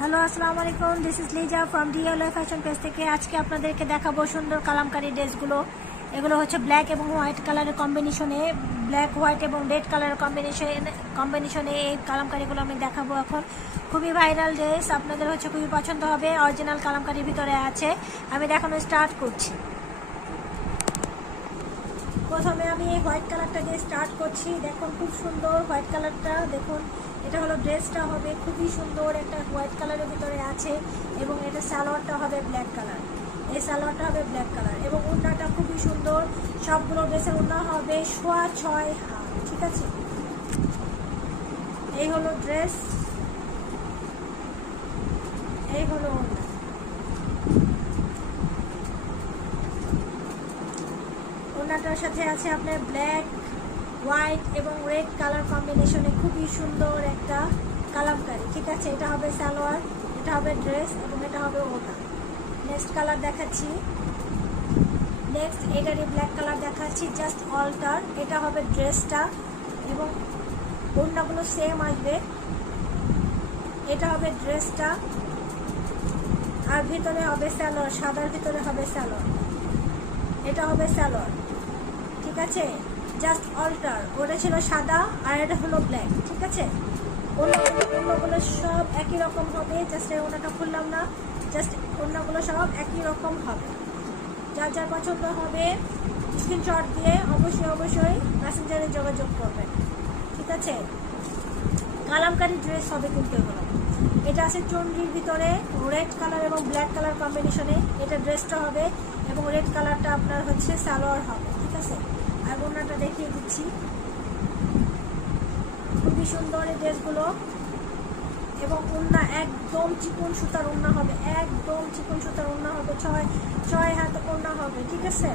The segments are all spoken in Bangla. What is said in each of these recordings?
হ্যালো, আসসালামু আলাইকুম। This is Liza from DLA fashion page থেকে। আজকে আপনাদেরকে দেখাবো সুন্দর কালামকারী ড্রেসগুলো। এগুলো হচ্ছে ব্ল্যাক এবং হোয়াইট কালারের কম্বিনেশনে, ব্ল্যাক হোয়াইট এবং রেড কালারের কম্বিনেশনে এই কালামকারীগুলো আমি দেখাবো এখন। খুবই ভাইরাল ড্রেস, আপনাদের হচ্ছে খুবই পছন্দ হবে। অরিজিনাল কালামকারীর ভিতরে আছে। আমি দেখানো স্টার্ট করছি। প্রথমে আমি এই হোয়াইট কালারটা দিয়ে স্টার্ট করছি। দেখুন খুব সুন্দর হোয়াইট কালারটা। দেখুন এটা হলো ড্রেসটা হবে খুবই সুন্দর, একটা হোয়াইট কালারের ভিতরে আছে এবং এটা সালোয়ারটা হবে ব্ল্যাক কালার। এই সালোয়ারটা হবে ব্ল্যাক কালার এবং ওড়নাটা খুবই সুন্দর। সবগুলো ড্রেসের ওড়না হবে 6.5 হাত, ঠিক আছে। এই হলো ড্রেস, এই হলো ওড়না। ওড়নাটার সাথে আছে আপনার ব্ল্যাক, হোয়াইট এবং রেড কালার কম্বিনেশনে খুবই সুন্দর একটা কালামকারী, ঠিক আছে। এটা হবে সালোয়ার, এটা হবে ড্রেস এবং এটা হবে ওড়না। নেক্সট কালার দেখাচ্ছি। নেক্সট এটারই ব্ল্যাক কালার দেখাচ্ছি, জাস্ট অল্টার। এটা হবে ড্রেসটা এবং ওড়নাগুলো সেম আসবে। এটা হবে ড্রেসটা আর ভিতরে হবে সালোয়ার, সাদার ভিতরে হবে সালোয়ার। এটা হবে সালোয়ার, ঠিক আছে। জাস্ট অল্টার, ওটা ছিল সাদা আর এটা হলো ব্ল্যাক, ঠিক আছে। অন্যগুলো সব একই রকম হবে, জাস্ট ওনাটা খুললাম না, জাস্ট অন্যগুলো সব একই রকম হবে। যার যার পছন্দ হবে স্ক্রিনশট দিয়ে অবশ্যই মেসেঞ্জারে যোগাযোগ করবেন, ঠিক আছে। কালামকারী ড্রেস হবে কিন্তু এগুলো। এটা আছে চন্ডির ভিতরে রেড কালার এবং ব্ল্যাক কালার কম্বিনেশনে। এটা ড্রেসটা হবে এবং রেড কালারটা আপনার হচ্ছে সালোয়ার হবে, ঠিক আছে। আর ওড়নাটা দেখিয়ে দিচ্ছি। খুবই সুন্দর এই ড্রেসগুলো এবং ওড়না একদম চিকন সুতার ওড়না হবে, একদম চিকন সুতার ওড়না হবে। 6 হাত ওড়না হবে, ঠিক আছে।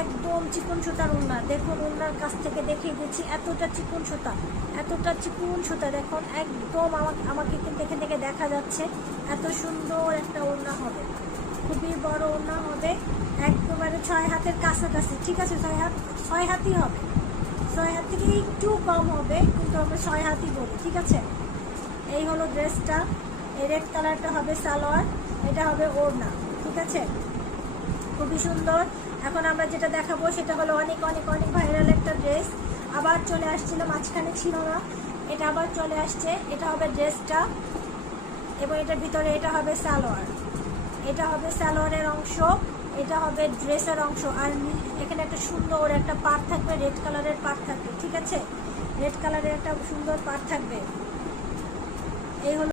একদম চিকন সুতার ওড়না। দেখুন ওড়নার কাছ থেকে দেখিয়ে দিচ্ছি, এতটা চিকন সুতা, এতটা চিকন সুতা। দেখুন একদম আমাকে কিন্তু এখান থেকে দেখা যাচ্ছে। এত সুন্দর একটা ওড়না হবে, খুবই বড় ওড়না হবে, একেবারে 6 হাতের কাছাকাছি, ঠিক আছে। 6 হাতই হবে, 6 হাত থেকে একটু কম হবে কিন্তু আমরা 6 হাতই বলি, ঠিক আছে। এই হলো ড্রেসটা। এই রেড কালারটা হবে সালোয়ার, এটা হবে ওড়না, ঠিক আছে। খুবই সুন্দর। এখন আমরা যেটা দেখাবো সেটা হলো অনেক অনেক অনেক ভাইরাল একটা ড্রেস। আবার চলে আসছিল, মাঝখানে ছিল না, এটা আবার চলে আসছে। এটা হবে ড্রেসটা এবং এটার ভিতরে এটা হবে সালোয়ার। এটা হবে সালোয়ারের অংশ, এটা হবে ড্রেসের অংশ। আর এখানে একটা সুন্দর একটা পাড় থাকবে, রেড কালারের পাড় থাকবে, ঠিক আছে। রেড কালারের একটা সুন্দর পাড় থাকবে। এই হলো